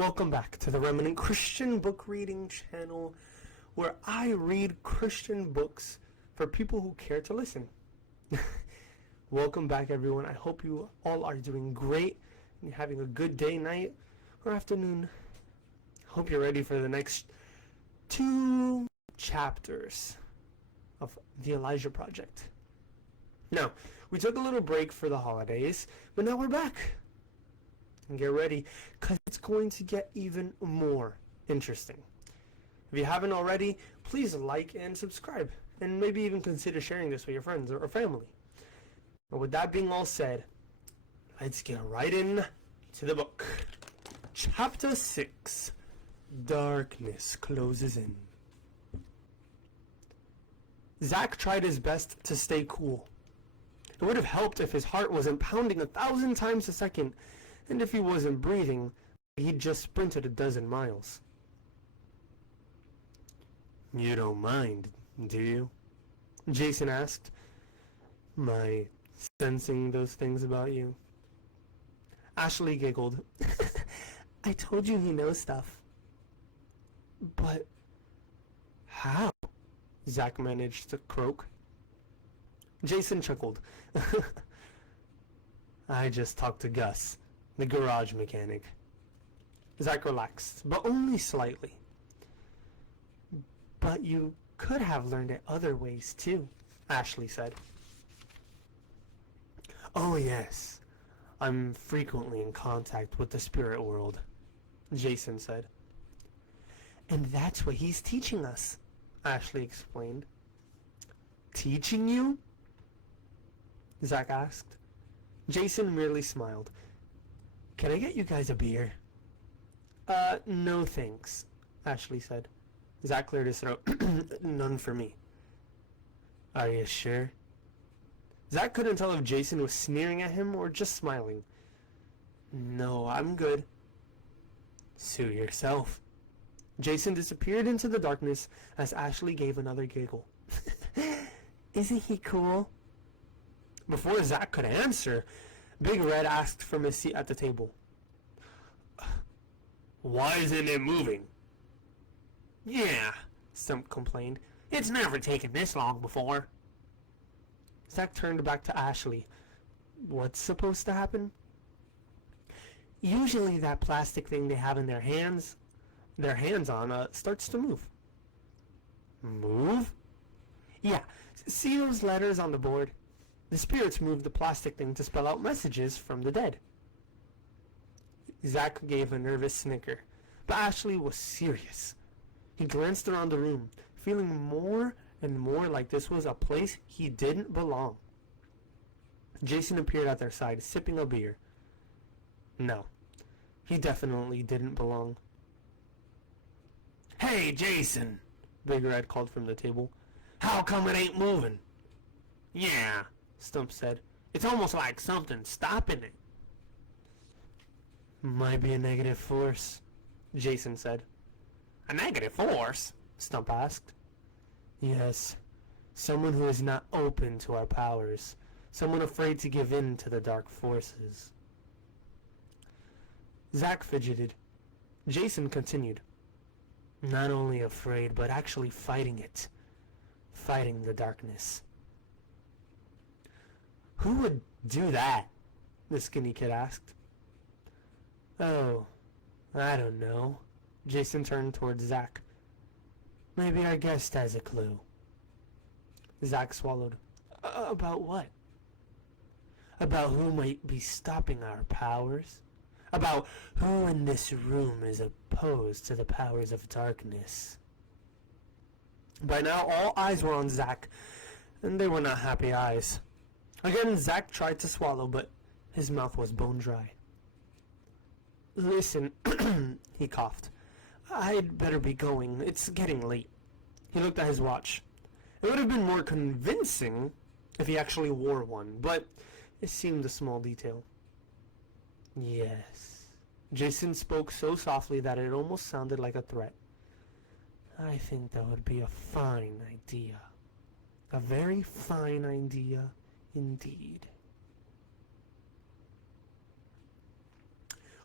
Welcome back to the Remnant Christian Book Reading channel, where I read Christian books for people who care to listen. Welcome back, everyone. I hope you all are doing great and you're having a good day, night, or afternoon. Hope you're ready for the next 2 chapters of the Elijah Project. Now, we took a little break for the holidays, but now we're back. And get ready, because it's going to get even more interesting. If you haven't already, please like and subscribe, and maybe even consider sharing this with your friends or family. But with that being all said, let's get right in to the book. Chapter 6, Darkness Closes In. Zach tried his best to stay cool. It would have helped if his heart wasn't pounding 1,000 times a second, and if he wasn't breathing, he'd just sprinted 12 miles. "You don't mind, do you?" Jason asked. "My sensing those things about you?" Ashley giggled. "I told you he knows stuff." "But how?" Zach managed to croak. Jason chuckled. "I just talked to Gus, the garage mechanic." Zach relaxed, but only slightly. "But you could have learned it other ways too," Ashley said. "Oh yes, I'm frequently in contact with the spirit world," Jason said. "And that's what he's teaching us," Ashley explained. "Teaching you?" Zach asked. Jason merely smiled. "Can I get you guys a beer?" No thanks," Ashley said. Zach cleared his throat. "None for me." "Are you sure?" Zach couldn't tell if Jason was sneering at him or just smiling. "No, I'm good." "Suit yourself." Jason disappeared into the darkness as Ashley gave another giggle. "Isn't he cool?" Before Zach could answer, Big Red asked from his seat at the table. "Why isn't it moving?" "Yeah," Stump complained. "It's never taken this long before." Zach turned back to Ashley. "What's supposed to happen?" "Usually that plastic thing they have in their hands on, starts to move." "Move?" "Yeah, see those letters on the board? The spirits move the plastic thing to spell out messages from the dead." Zach gave a nervous snicker, but Ashley was serious. He glanced around the room, feeling more and more like this was a place he didn't belong. Jason appeared at their side, sipping a beer. No, he definitely didn't belong. "Hey, Jason," Big Red called from the table. "How come it ain't moving?" "Yeah," Stump said. "It's almost like something's stopping it." "Might be a negative force," Jason said. "A negative force?" Stump asked. "Yes. Someone who is not open to our powers. Someone afraid to give in to the dark forces." Zach fidgeted. Jason continued. "Not only afraid, but actually fighting it. Fighting the darkness." "Who would do that?" the skinny kid asked. "Oh, I don't know." Jason turned towards Zach. "Maybe our guest has a clue." Zach swallowed. "About what?" "About who might be stopping our powers. About who in this room is opposed to the powers of darkness." By now, all eyes were on Zach, and they were not happy eyes. Again, Zach tried to swallow, but his mouth was bone dry. "Listen," he coughed. "I'd better be going. It's getting late." He looked at his watch. It would have been more convincing if he actually wore one, but it seemed a small detail. "Yes." Jason spoke so softly that it almost sounded like a threat. "I think that would be a fine idea. A very fine idea indeed."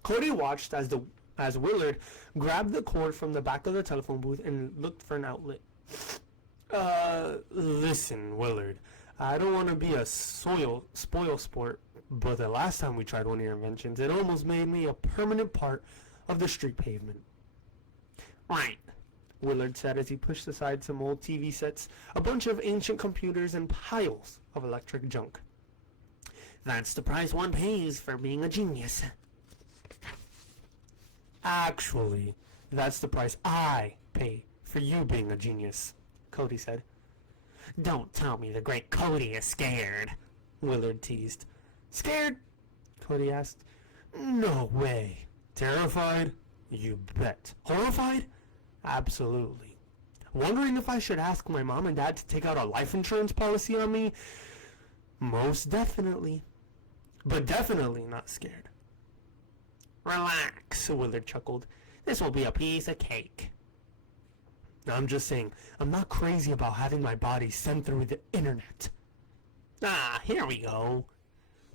Cody watched as the as Willard grabbed the cord from the back of the telephone booth and looked for an outlet. Listen, Willard, I don't want to be a spoil sport, but the last time we tried one of your inventions, it almost made me a permanent part of the street pavement. Right, Willard said as he pushed aside some old TV sets, a bunch of ancient computers, and piles of electric junk. That's the price one pays for being a genius. Actually, that's the price I pay for you being a genius, Cody said. Don't tell me the great Cody is scared, Willard teased. Scared? Cody asked. No way. Terrified? You bet. Horrified? Absolutely. Wondering if I should ask my mom and dad to take out a life insurance policy on me? Most definitely. But definitely not scared. Relax, Willard chuckled. This will be a piece of cake. I'm just saying, I'm not crazy about having my body sent through the internet. Ah, here we go.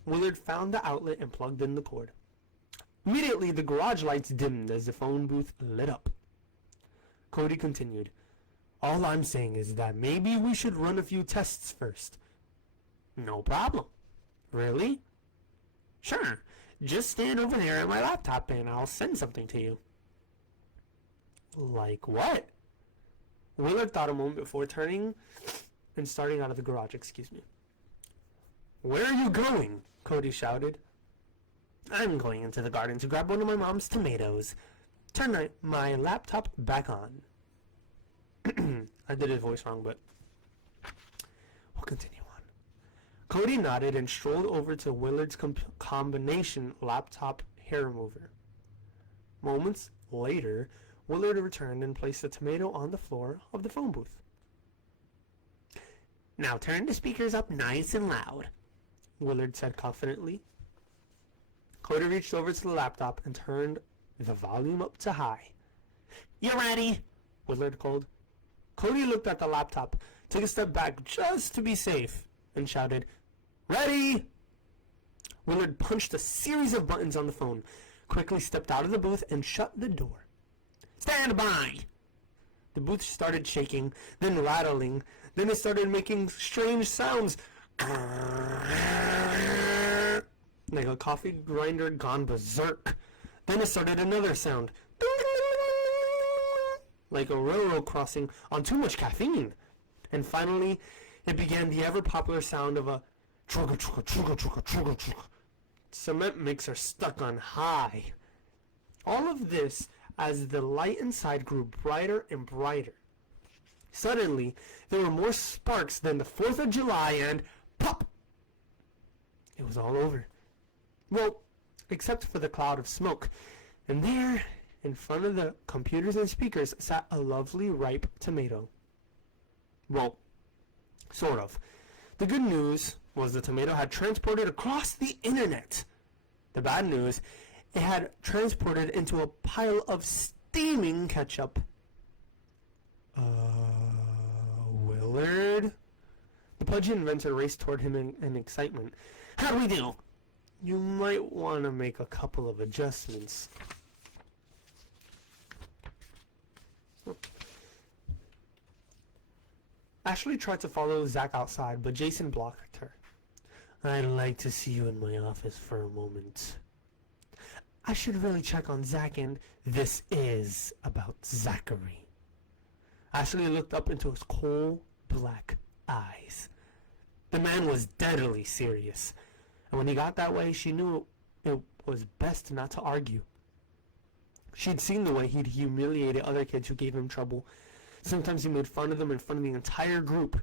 Willard found the outlet and plugged in the cord. Immediately, the garage lights dimmed as the phone booth lit up. Cody continued. All I'm saying is that maybe we should run a few tests first. No problem. Really? Sure. Just stand over there at my laptop and I'll send something to you. Like what? Willard thought a moment before turning and starting out of the garage. Where are you going? Cody shouted. I'm going into the garden to grab one of my mom's tomatoes. Turn my laptop back on. I did his voice wrong, but we'll continue on. Cody nodded and strolled over to Willard's combination laptop hair remover. Moments later, Willard returned and placed the tomato on the floor of the phone booth. Now turn the speakers up nice and loud, Willard said confidently. Cody reached over to the laptop and turned the volume up to high. You ready? Willard called. Cody looked at the laptop, took a step back just to be safe, and shouted, Ready! Willard punched a series of buttons on the phone, quickly stepped out of the booth, and shut the door. Stand by! The booth started shaking, then rattling, then it started making strange sounds. Like a coffee grinder gone berserk. Then it started another sound. Like a railroad crossing on too much caffeine. And finally, it began the ever-popular sound of a chugga chugga chugga chugga chugga chugga cement mixer stuck on high. All of this as the light inside grew brighter and brighter. Suddenly, there were more sparks than the 4th of July and pop! It was all over. Well, except for the cloud of smoke. And there, in front of the computers and speakers, sat a lovely ripe tomato. Well, sort of. The good news was the tomato had transported across the internet. The bad news, it had transported into a pile of steaming ketchup. Willard? The pudgy inventor raced toward him in excitement. How do we do? You might want to make a couple of adjustments. Ashley tried to follow Zach outside, but Jason blocked her. I'd like to see you in my office for a moment. I should really check on Zach, and this is about Zachary. Ashley looked up into his coal-black eyes. The man was deadly serious, and when he got that way, she knew it was best not to argue. She'd seen the way he'd humiliated other kids who gave him trouble. Sometimes he made fun of them in front of the entire group.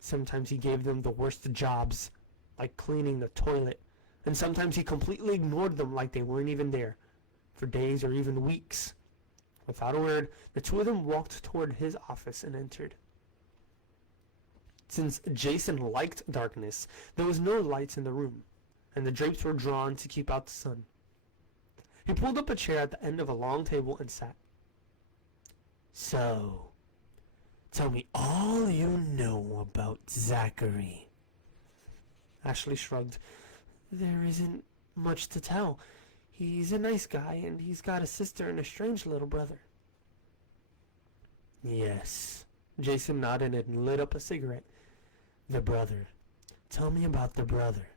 Sometimes he gave them the worst jobs, like cleaning the toilet. And sometimes he completely ignored them like they weren't even there, for days or even weeks. Without a word, the two of them walked toward his office and entered. Since Jason liked darkness, there was no lights in the room, and the drapes were drawn to keep out the sun. He pulled up a chair at the end of a long table and sat. So, tell me all you know about Zachary. Ashley shrugged. There isn't much to tell. He's a nice guy, and he's got a sister and a strange little brother. Yes. Jason nodded and lit up a cigarette. The brother. Tell me about the brother.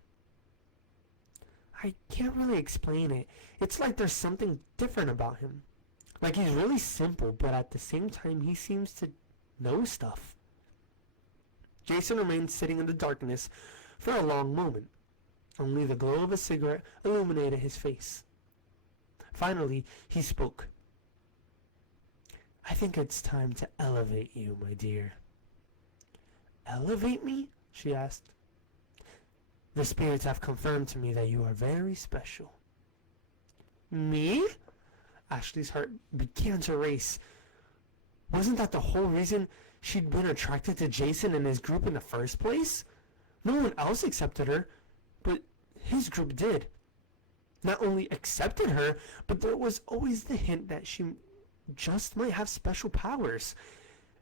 I can't really explain it. It's like there's something different about him. Like he's really simple, but at the same time he seems to know stuff. Jason remained sitting in the darkness for a long moment. Only the glow of a cigarette illuminated his face. Finally, he spoke. I think it's time to elevate you, my dear. Elevate me? She asked. The spirits have confirmed to me that you are very special. Me? Ashley's heart began to race. Wasn't that the whole reason she'd been attracted to Jason and his group in the first place? No one else accepted her, but his group did. Not only accepted her, but there was always the hint that she just might have special powers.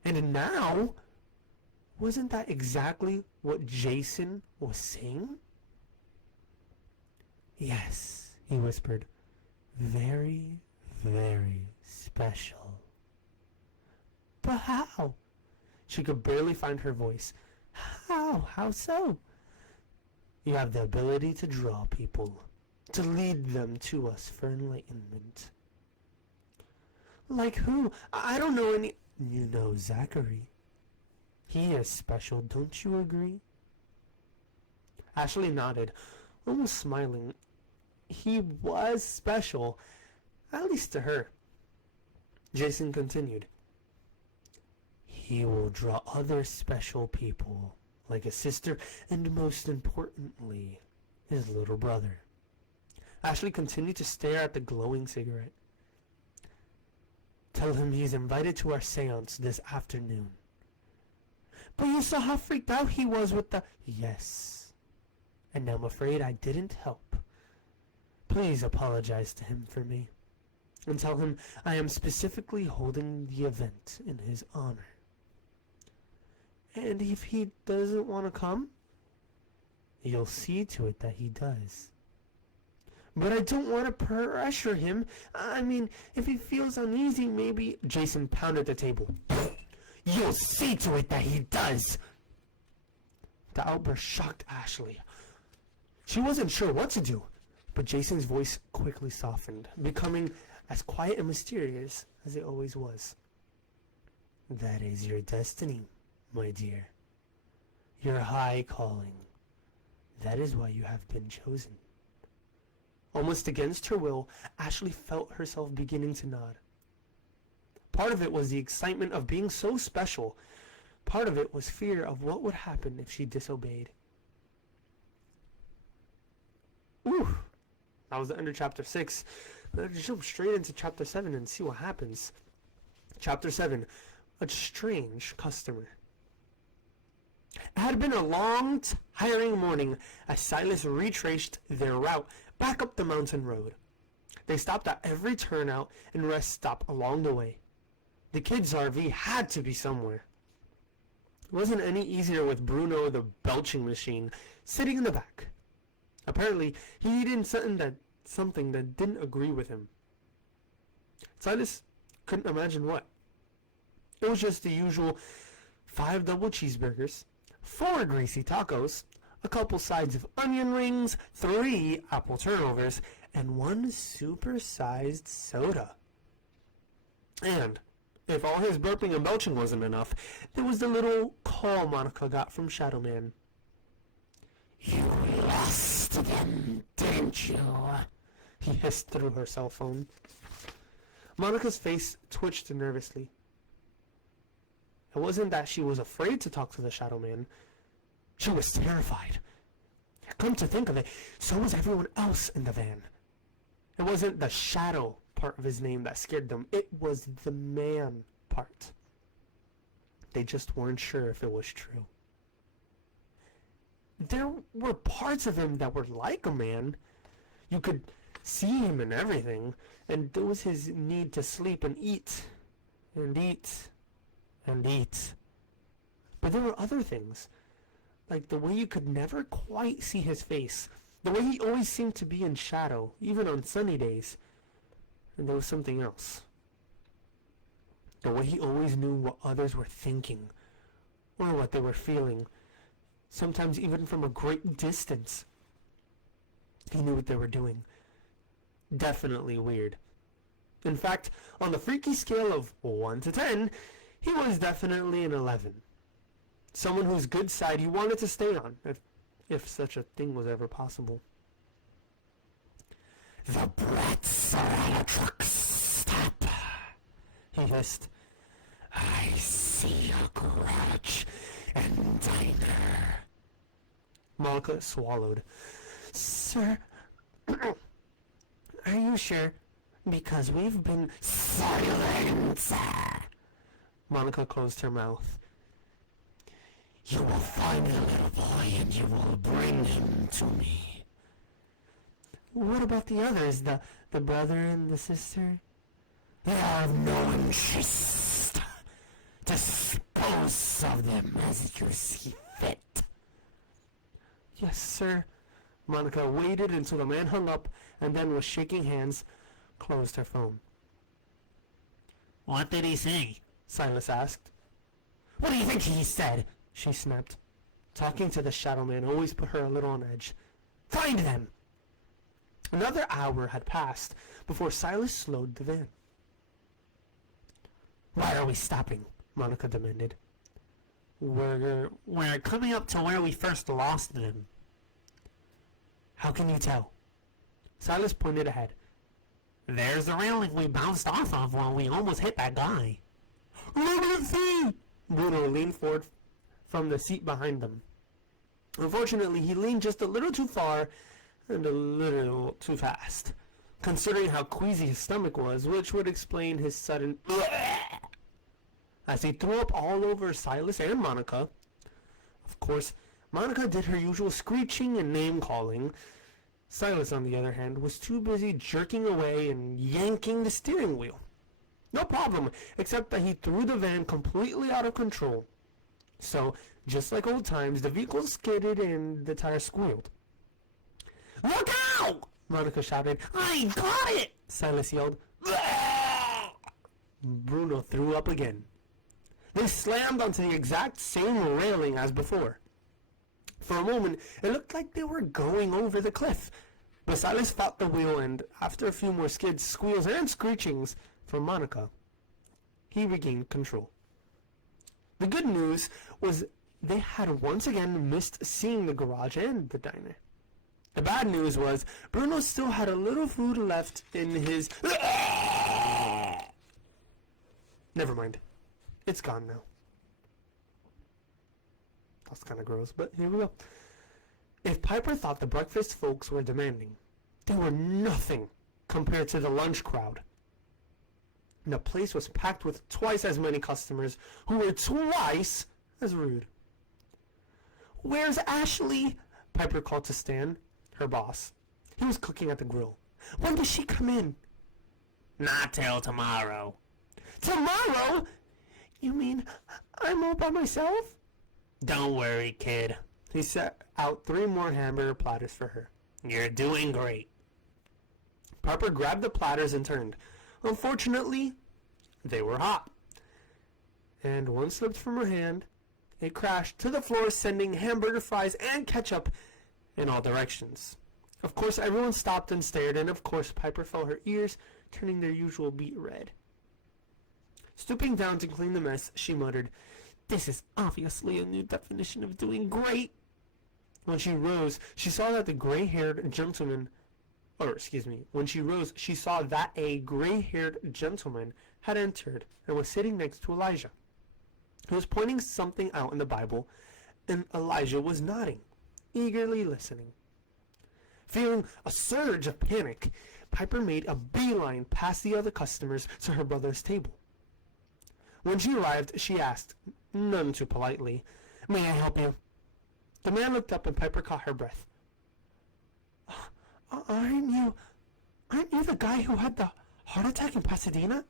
And now, wasn't that exactly what Jason was saying? Yes, he whispered. Very, very special. But how? She could barely find her voice. How? How so? You have the ability to draw people, to lead them to us for enlightenment. Like who? I don't know any... You know Zachary. He is special, don't you agree? Ashley nodded, almost smiling. He was special, at least to her. Jason continued. He will draw other special people, like a sister, and most importantly, his little brother. Ashley continued to stare at the glowing cigarette. Tell him he's invited to our seance this afternoon. But you saw how freaked out he was with the... Yes. And I'm afraid I didn't help. Please apologize to him for me. And tell him I am specifically holding the event in his honor. And if he doesn't want to come, you'll see to it that he does. But I don't want to pressure him. I mean, if he feels uneasy, maybe... Jason pounded the table. You'll see to it that he does. The outburst shocked Ashley. She wasn't sure what to do, but Jason's voice quickly softened, becoming as quiet and mysterious as it always was. That is your destiny, my dear. Your high calling. That is why you have been chosen. Almost against her will, Ashley felt herself beginning to nod. Part of it was the excitement of being so special. Part of it was fear of what would happen if she disobeyed. Ooh, that was the end of chapter 6. Let's jump straight into chapter 7 and see what happens. Chapter 7, a strange customer. It had been a long, tiring morning as Silas retraced their route back up the mountain road. They stopped at every turnout and rest stop along the way. The kids' RV had to be somewhere. It wasn't any easier with Bruno the belching machine sitting in the back. Apparently, he needed something that didn't agree with him. Silas couldn't imagine what. It was just the usual 5 double cheeseburgers, 4 greasy tacos, a couple sides of onion rings, 3 apple turnovers, and 1 super-sized soda. And if all his burping and belching wasn't enough, there was the little call Monica got from Shadow Man. You lost them, didn't you? He hissed through her cell phone. Monica's face twitched nervously. It wasn't that she was afraid to talk to the Shadow Man. She was terrified. Come to think of it, so was everyone else in the van. It wasn't the Shadow part of his name that scared them. It was the man part. They just weren't sure if it was true. There were parts of him that were like a man. You could see him and everything. And there was his need to sleep and eat. And eat. And eat. But there were other things. Like the way you could never quite see his face. The way he always seemed to be in shadow, even on sunny days. And there was something else. The way he always knew what others were thinking, or what they were feeling, sometimes even from a great distance. He knew what they were doing. Definitely weird. In fact, on the freaky scale of 1 to 10, he was definitely an 11. Someone whose good side he wanted to stay on, if such a thing was ever possible. "The brats are at a truck stop," he hissed. "I see a garage and diner." Monica swallowed. "Sir, are you sure? Because we've been..." "Silence!" Monica closed her mouth. "You will find the little boy and you will bring him to me." "What about the others? The brother and the sister?" "They are of no interest. Dispose of them as you see fit." "Yes, sir." Monica waited until the man hung up and then, with shaking hands, closed her phone. "What did he say?" Silas asked. "What do you think he said?" she snapped. Talking to the shadow man always put her a little on edge. "Find them!" Another hour had passed before Silas slowed the van. "Why are we stopping?" Monica demanded. We're coming up to where we first lost them." "How can you tell?" Silas pointed ahead. "There's the railing we bounced off of when we almost hit that guy." "Let me see!" Bruno leaned forward from the seat behind them. Unfortunately, he leaned just a little too far and a little too fast, considering how queasy his stomach was, which would explain his sudden as he threw up all over Silas and Monica. Of course, Monica did her usual screeching and name-calling. Silas, on the other hand, was too busy jerking away and yanking the steering wheel. No problem, except that he threw the van completely out of control. So, just like old times, the vehicle skidded and the tires squealed. "Look out!" Monica shouted. "I got it!" Silas yelled. Bruno threw up again. They slammed onto the exact same railing as before. For a moment, it looked like they were going over the cliff. But Silas fought the wheel, and after a few more skids, squeals, and screechings from Monica, he regained control. The good news was they had once again missed seeing the garage and the diner. The bad news was Bruno still had a little food left in his... Never mind. It's gone now. That's kind of gross, but here we go. If Piper thought the breakfast folks were demanding, they were nothing compared to the lunch crowd. And the place was packed with twice as many customers who were twice as rude. "Where's Ashley?" Piper called to Stan, her boss. He was cooking at the grill. "When does she come in?" "Not till tomorrow." "Tomorrow? You mean I'm all by myself?" "Don't worry, kid. He set out 3 more hamburger platters for her. You're doing great." Piper grabbed the platters and turned. Unfortunately, they were hot. And one slipped from her hand. It crashed to the floor, sending hamburger fries and ketchup in all directions. Of course, everyone stopped and stared, and of course, Piper felt her ears turning their usual beet red. Stooping down to clean the mess, she muttered, "This is obviously a new definition of doing great." When she rose, she saw that the gray-haired gentleman... When she rose, she saw that a gray-haired gentleman had entered and was sitting next to Elijah. He was pointing something out in the Bible, and Elijah was nodding, eagerly listening. Feeling a surge of panic, Piper made a beeline past the other customers to her brother's table. When she arrived, she asked, none too politely, "May I help you?" The man looked up and Piper caught her breath. Aren't you the guy who had the heart attack in Pasadena?"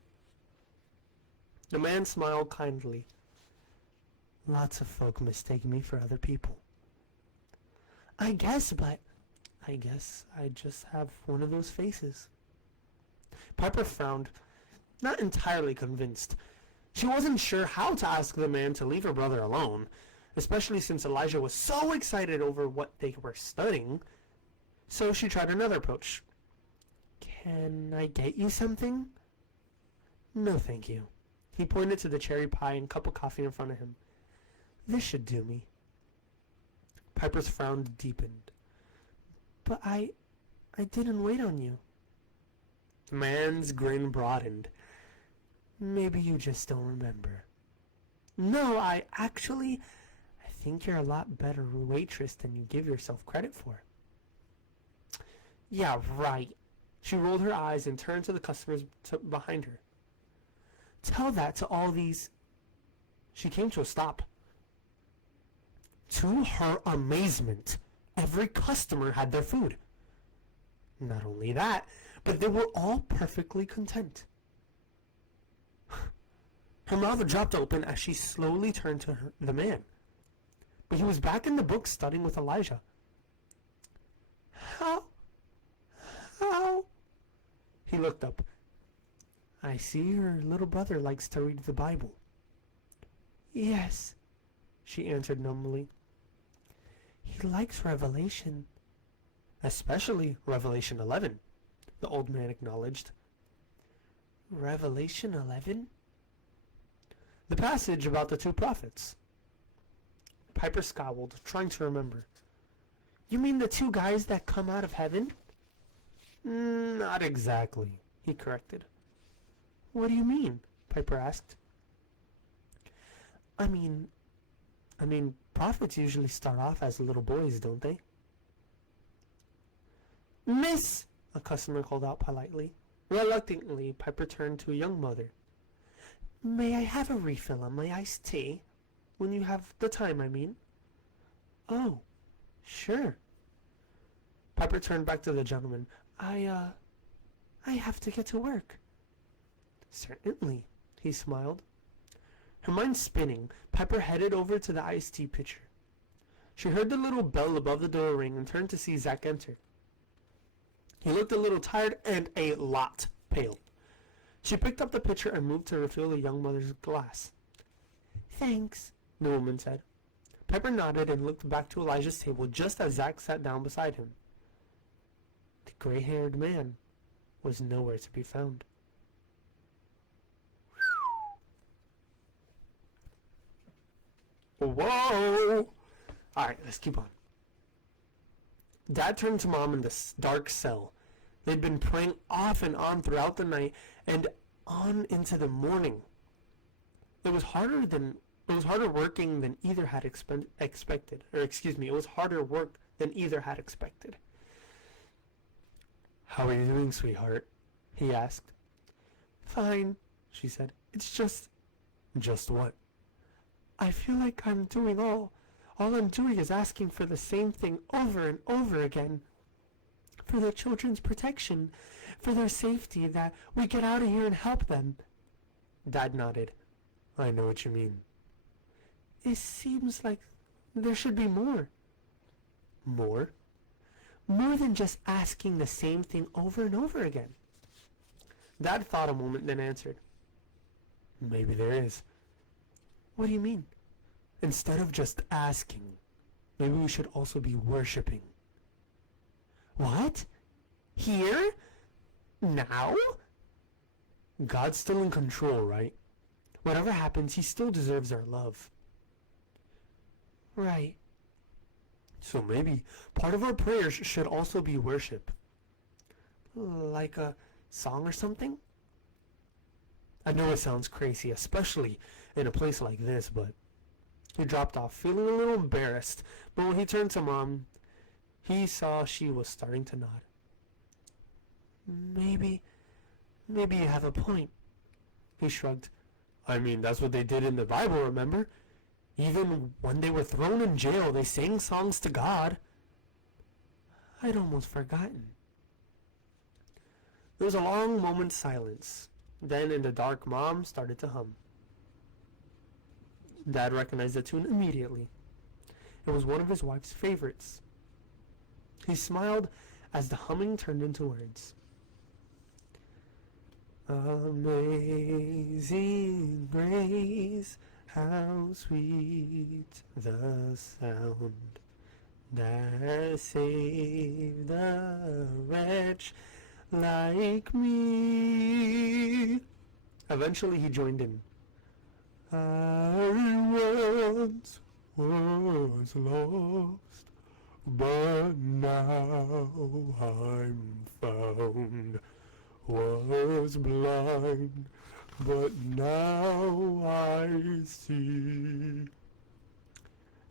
The man smiled kindly. "Lots of folk mistake me for other people." "I guess, but I guess I just have one of those faces. Piper frowned, not entirely convinced. She wasn't sure how to ask the man to leave her brother alone, especially since Elijah was so excited over what they were studying. So she tried another approach. Can I get you something? No, thank you. He pointed to the cherry pie and cup of coffee in front of him. This should do me. Piper's frown deepened. But I didn't wait on you. The man's grin broadened. Maybe you just don't remember. No, I think you're a lot better waitress than you give yourself credit for. Yeah, right. She rolled her eyes and turned to the customers behind her. Tell that to all these... She came to a stop. To her amazement, every customer had their food. Not only that, but they were all perfectly content. Her mouth dropped open as she slowly turned to the man. But he was back in the book studying with Elijah. How? He looked up. I see your little brother likes to read the Bible. Yes, she answered numbly. He likes Revelation. Especially Revelation 11, the old man acknowledged. Revelation 11? The passage about the two prophets. Piper scowled, trying to remember. You mean the two guys that come out of heaven? Not exactly, he corrected. What do you mean? Piper asked. I mean, prophets usually start off as little boys, don't they? Miss! A customer called out politely. Reluctantly, Piper turned to a young mother. May I have a refill on my iced tea? When you have the time, I mean. Oh, sure. Piper turned back to the gentleman. I have to get to work. Certainly, he smiled. Her mind spinning, Piper headed over to the iced tea pitcher. She heard the little bell above the door ring and turned to see Zach enter. He looked a little tired and a lot pale. She picked up the pitcher and moved to refill the young mother's glass. Thanks, the woman said. Piper nodded and looked back to Elijah's table just as Zach sat down beside him. The gray-haired man was nowhere to be found. Whoa! Alright, let's keep on. Dad turned to Mom in this dark cell. They'd been praying off and on throughout the night and on into the morning. It was harder working than either had expected. It was harder work than either had expected. How are you doing, sweetheart? He asked. Fine, she said. It's just... Just what? I feel like I'm doing all I'm doing is asking for the same thing over and over again. For their children's protection, for their safety, that we get out of here and help them. Dad nodded. I know what you mean. It seems like there should be more. More? More than just asking the same thing over and over again. Dad thought a moment, then answered. Maybe there is. What do you mean? Instead of just asking, maybe we should also be worshipping. What? Here? Now? God's still in control, right? Whatever happens, he still deserves our love. Right. So maybe part of our prayers should also be worship. Like a song or something? I know it sounds crazy, especially in a place like this, but... He dropped off, feeling a little embarrassed, but when he turned to Mom, he saw she was starting to nod. Maybe you have a point. He shrugged. I mean, that's what they did in the Bible, remember? Even when they were thrown in jail, they sang songs to God. I'd almost forgotten. There was a long moment's silence. Then, in the dark, Mom started to hum. Dad recognized the tune immediately. It was one of his wife's favorites. He smiled as the humming turned into words. Amazing grace, how sweet the sound that saved a wretch like me. Eventually he joined in. I once was lost, but now I'm found. Was blind, but now I see.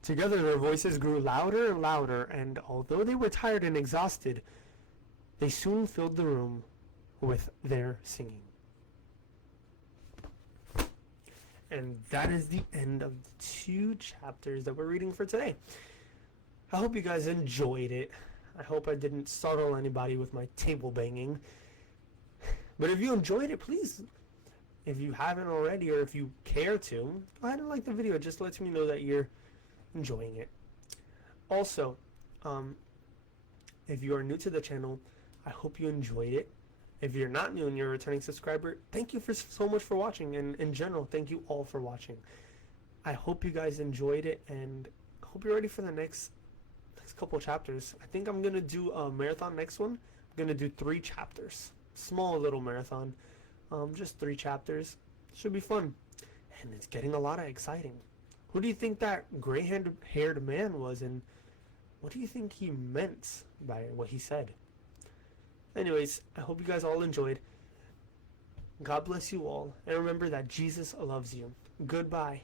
Together their voices grew louder and louder, and although they were tired and exhausted, they soon filled the room with their singing. And that is the end of the 2 chapters that we're reading for today. I hope you guys enjoyed it. I hope I didn't startle anybody with my table banging. But if you enjoyed it, please, if you haven't already, or if you care to, go ahead and like the video. It just lets me know that you're enjoying it. Also, if you are new to the channel, I hope you enjoyed it. If you're not new and you're a returning subscriber, thank you so much for watching. And in general, thank you all for watching. I hope you guys enjoyed it, and I hope you're ready for the next couple chapters. I think I'm going to do a marathon next one. I'm going to do 3 chapters. Small little marathon. Just 3 chapters. Should be fun. And it's getting a lot of exciting. Who do you think that gray-haired man was, and what do you think he meant by what he said? Anyways, I hope you guys all enjoyed. God bless you all, and remember that Jesus loves you. Goodbye.